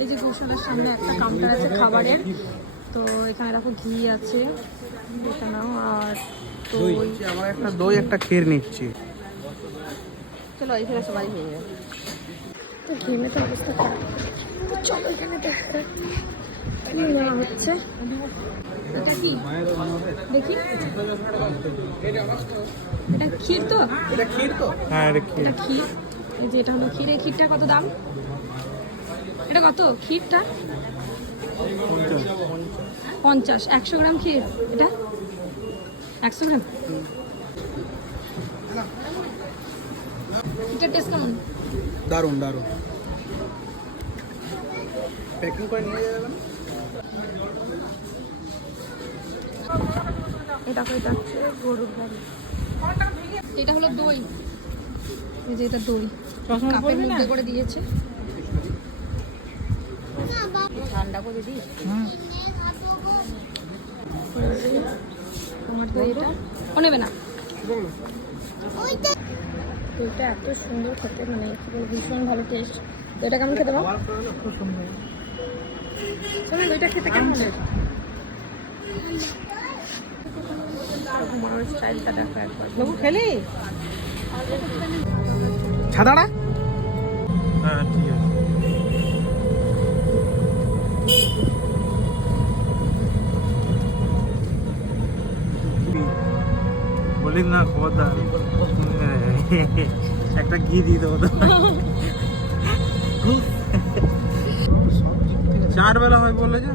এই যে গোশালার সামনে একটা কাউন্টার আছে খাবারের। তো এখানে দেখো ঘি আছে এটা নাও আর দই। আমার একটা দই একটা ক্ষীর নিচ্ছি। চলো এখানে সবাই হয়ে যাবে তো ঘেমে তো অবস্থা খারাপ। চলো এখানে দেখতে। কি নেওয়া হচ্ছে। এটা কি? দেখি। এটা ক্ষীর তো? এটা ক্ষীর তো। হ্যাঁ এটা এটা ক্ষীর। এই যে এটা হলো ক্ষীর। এই ক্ষীরটা কত দাম? এটা কত? ক্ষীরটা? পঞ্চাশ। একশো গ্রাম ক্ষীর? এটা? একশো গ্রাম? এটার টেস্ট কেমন? দারুণ দারুণ। প্যাকিং করে নিয়ে যাবে এটা করে যাচ্ছে গরুর গাড়ি এটা হলো দই। এই যে এটা দই। কাপের মধ্যে করে দিয়েছে। ঠান্ডা করে দিই। তোমার দই এটা? ও নেবে না। দইটা এত সুন্দর খেতে মানে ভীষণ ভালো টেস্ট দইটা কেমন খেতে পারো খেতে কেমন ঘুমানোর স্টাইলটা দেখো একবার। বাবু খেলি? হ্যাঁ ঠিক আছে। বলিস না খবরদার একটা ঘি দিয়ে দেবো চার বেলা হয় বললে যে।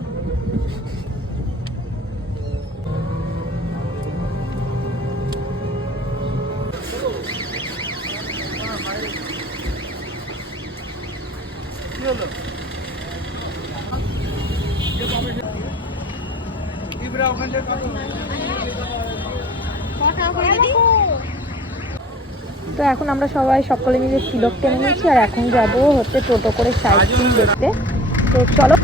তো এখন আমরা সবাই সকলে মিলে তিলক টেনে নিয়েছি আর এখন যাব হচ্ছে টোটো করে সাইড দেখতে। তো চলো